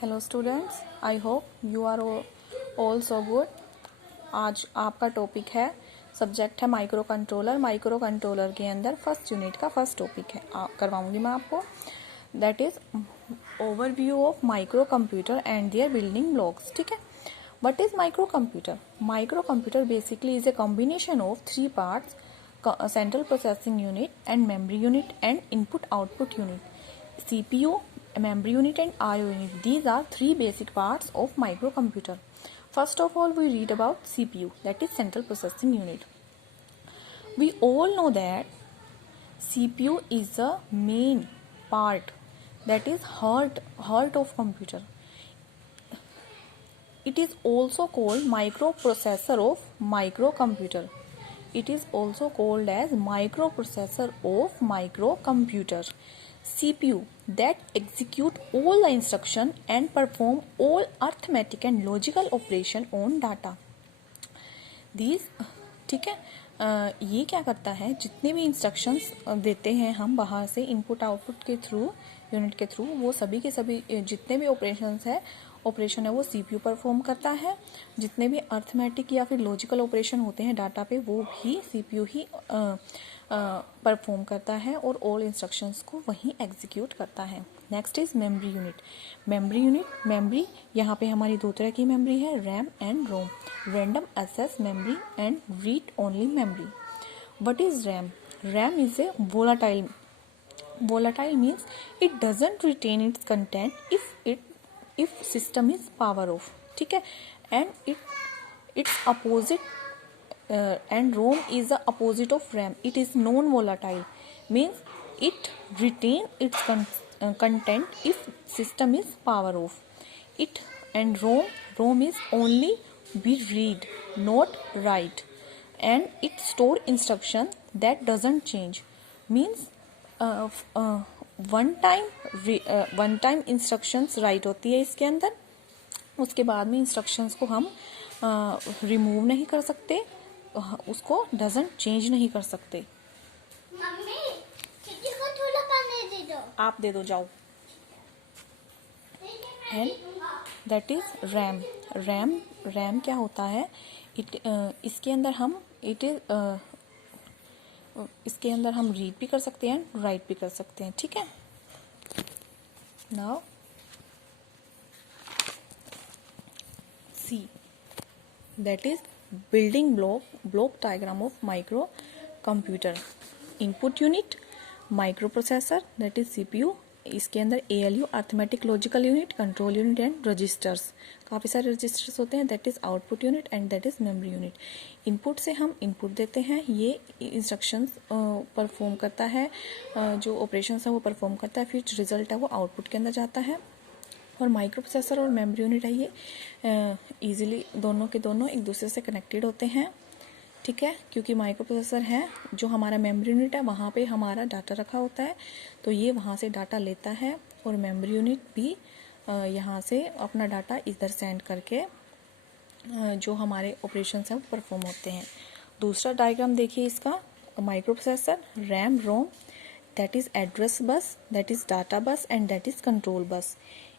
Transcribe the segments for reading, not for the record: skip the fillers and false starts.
Hello students, I hope you are all so good. आज आपका topic है, subject है माइक्रो कंट्रोलर। माइक्रो कंट्रोलर के अंदर फर्स्ट यूनिट का फर्स्ट टॉपिक है, करवाऊंगी मैं आपको। That is overview of micro computer and their building blocks. ठीक है, what is micro computer? Micro computer basically is a combination of three parts: central processing unit and memory unit and input output unit. CPU, memory unit and IO unit. These are three basic parts of microcomputer. First of all, we read about CPU, that is central processing unit. We all know that CPU is the main part, that is heart of computer. It is also called microprocessor of microcomputer. It is also called as microprocessor of microcomputer. CPU that execute all the instruction and perform all arithmetic and logical operation on data. These, ठीक है, ये क्या करता है, जितने भी instructions देते हैं हम बाहर से इनपुट आउटपुट के थ्रू, यूनिट के थ्रू, वो सभी के सभी जितने भी ऑपरेशन है वो सीपीयू परफॉर्म करता है। जितने भी अर्थमेटिक या फिर लॉजिकल ऑपरेशन होते हैं डाटा पे, वो भी सीपीयू ही परफॉर्म करता है और ऑल इंस्ट्रक्शंस को वही एग्जीक्यूट करता है। Next is memory unit. Memory यहाँ पे हमारी दो तरह की मेमोरी है, RAM and ROM, random access memory and read only memory. What is RAM? RAM is a volatile means it doesn't retain its content if system is power off. ठीक है, and its opposite and ROM is the opposite of RAM. It is non-volatile means it retain its content if system is power off. It and ROM is only be read, not write, and it store instruction that doesn't change means one time instructions right होती है इसके अंदर, उसके बाद में instructions को हम remove नहीं कर सकते, उसको डजंट चेंज नहीं कर सकते। मम्मी, चिट्ठी को थोड़ा पानी दे दो। आप दे दो, जाओ। And that is RAM. RAM क्या होता है? इसके अंदर हम रीड भी कर सकते हैं, राइट भी कर सकते हैं। ठीक है, now see, that is building block diagram of micro computer. Input unit micro processor, that is CPU. इसके अंदर ALU, arithmetic logical unit, control unit and registers, काफ़ी सारे रजिस्टर्स होते हैं। That is output unit and that is memory unit. Input से हम input देते हैं, ये इंस्ट्रक्शंस परफॉर्म करता है, जो ऑपरेशंस है वो परफॉर्म करता है, फिर रिजल्ट है वो आउटपुट के अंदर जाता है। और माइक्रो प्रोसेसर और मेमोरी यूनिट है, ये ईजिली दोनों के दोनों एक दूसरे से कनेक्टेड होते हैं। ठीक है, क्योंकि माइक्रो प्रोसेसर है, जो हमारा मेमोरी यूनिट है वहाँ पे हमारा डाटा रखा होता है, तो ये वहाँ से डाटा लेता है, और मेमोरी यूनिट भी यहाँ से अपना डाटा इधर सेंड करके जो हमारे ऑपरेशंस हैं वो परफॉर्म होते हैं। दूसरा डायग्राम देखिए इसका, micro processor, RAM, ROM, that is address bus, that is data bus and that is control bus.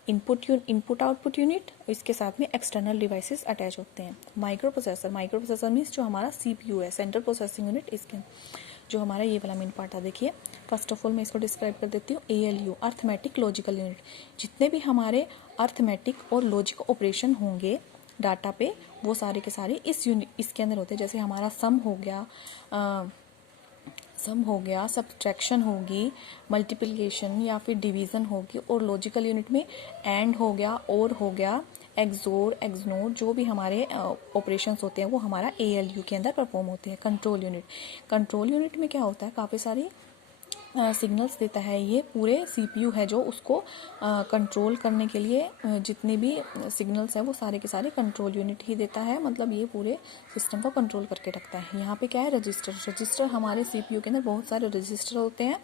Input output unit, इसके साथ में एक्सटर्नल डिवाइसेस अटैच होते हैं। माइक्रो प्रोसेसर मीन्स जो हमारा सीपीयू है, सेंट्रल प्रोसेसिंग यूनिट, इसके जो हमारा ये वाला मेन पार्ट है। देखिए, फर्स्ट ऑफ ऑल मैं इसको डिस्क्राइब कर देती हूँ। एएलयू, अर्थमेटिक लॉजिकल यूनिट, जितने भी हमारे अर्थमेटिक और लॉजिक ऑपरेशन होंगे डाटा पे, वो सारे के सारे इसके अंदर होते हैं। जैसे हमारा सम हो गया, सब्ट्रैक्शन होगी, मल्टीप्लिकेशन या फिर डिवीज़न होगी, और लॉजिकल यूनिट में एंड हो गया, और हो गया, एक्सोर, एक्सनोर, जो भी हमारे ऑपरेशंस होते हैं वो हमारा एएलयू के अंदर परफॉर्म होते हैं। कंट्रोल यूनिट में क्या होता है, काफ़ी सारी सिग्नल्स देता है। ये पूरे सीपीयू है जो उसको कंट्रोल करने के लिए जितने भी सिग्नल्स हैं वो सारे के सारे कंट्रोल यूनिट ही देता है, मतलब ये पूरे सिस्टम को कंट्रोल करके रखता है। यहाँ पे क्या है, रजिस्टर हमारे सीपीयू के अंदर बहुत सारे रजिस्टर होते हैं।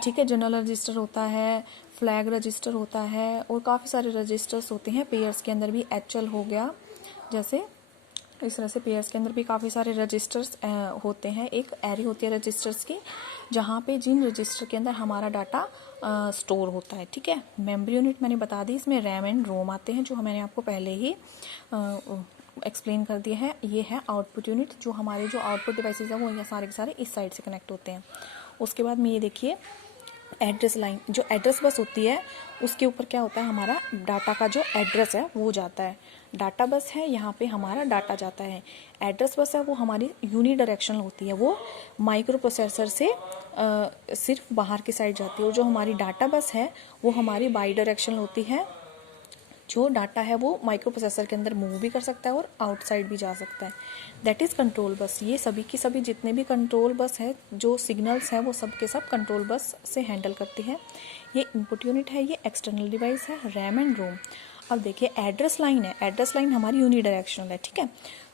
ठीक है, जनरल रजिस्टर होता है, फ्लैग रजिस्टर होता है, और काफ़ी सारे रजिस्टर्स होते हैं। पेयर्स के अंदर भी एचएल हो गया, जैसे इस तरह से पेयर्स के अंदर भी काफ़ी सारे रजिस्टर्स होते हैं। एक एरे होती है रजिस्टर्स की, जहाँ पे जिन रजिस्टर के अंदर हमारा डाटा स्टोर होता है। ठीक है, मेमोरी यूनिट मैंने बता दी, इसमें रैम एंड रोम आते हैं, जो मैंने आपको पहले ही एक्सप्लेन कर दिया है। ये है आउटपुट यूनिट, जो हमारे जो आउटपुट डिवाइसेस हैं वो ये सारे के सारे इस साइड से कनेक्ट होते हैं। उसके बाद में ये देखिए एड्रेस लाइन, जो एड्रेस बस होती है उसके ऊपर क्या होता है, हमारा डाटा का जो एड्रेस है वो जाता है। डाटा बस है, यहाँ पे हमारा डाटा जाता है। एड्रेस बस है वो हमारी यूनिडायरेक्शनल होती है, वो माइक्रो प्रोसेसर से सिर्फ बाहर की साइड जाती है। और जो हमारी डाटा बस है वो हमारी बाई डायरेक्शनल होती है। जो डाटा है वो माइक्रो प्रोसेसर के अंदर मूव भी कर सकता है और आउटसाइड भी जा सकता है। That is control bus. ये सभी की सभी जितने भी कंट्रोल बस है, जो सिग्नल्स है वो सब के सब कंट्रोल बस से हैंडल करती है। ये इनपुट यूनिट है, ये एक्सटर्नल डिवाइस है, रैम एंड रोम। अब देखिए एड्रेस लाइन है, एड्रेस लाइन हमारी यूनिडायरेक्शनल है। ठीक है,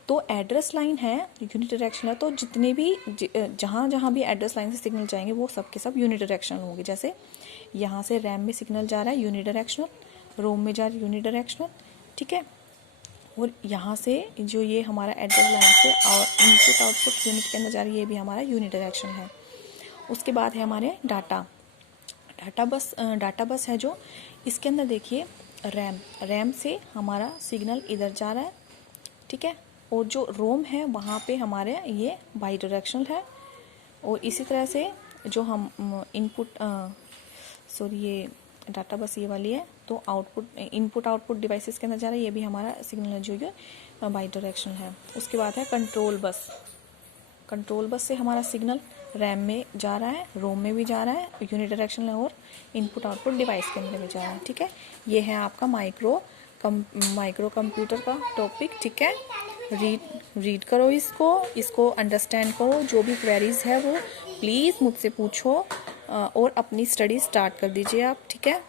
तो एड्रेस लाइन है यूनिडायरेक्शनल है, तो जितने भी जहाँ जहाँ भी एड्रेस लाइन से सिग्नल जाएंगे वो सब के सब यूनिडायरेक्शनल होंगे। जैसे यहाँ से रैम में सिग्नल जा रहा है यूनिडायरेक्शनल, रोम में जा रही है यूनिडायरेक्शनल। ठीक है, और यहाँ से जो ये हमारा एड्रेस लाइन से इनपुट आउटपुट यूनिट के अंदर जा रही है, ये भी हमारा यूनिडायरेक्शनल है। उसके बाद है हमारे डाटा बस है जो इसके अंदर देखिए रैम से हमारा सिग्नल इधर जा रहा है। ठीक है, और जो रोम है वहाँ पे हमारे ये बाई डायरेक्शनल है। और इसी तरह से जो हम ये डाटा बस ये वाली है, तो इनपुट आउटपुट डिवाइसेस के अंदर जा रहा है, ये भी हमारा सिग्नल है जो ये बाई डायरेक्शनल है। उसके बाद है कंट्रोल बस। कंट्रोल बस से हमारा सिग्नल रैम में जा रहा है, रोम में भी जा रहा है, यूनिडायरेक्शनल है, और इनपुट आउटपुट डिवाइस के अंदर भी जा रहा है। ठीक है, ये है आपका माइक्रो कंप्यूटर का टॉपिक। ठीक है, रीड करो इसको अंडरस्टैंड करो। जो भी क्वेरीज है वो प्लीज़ मुझसे पूछो और अपनी स्टडी स्टार्ट कर दीजिए आप। ठीक है।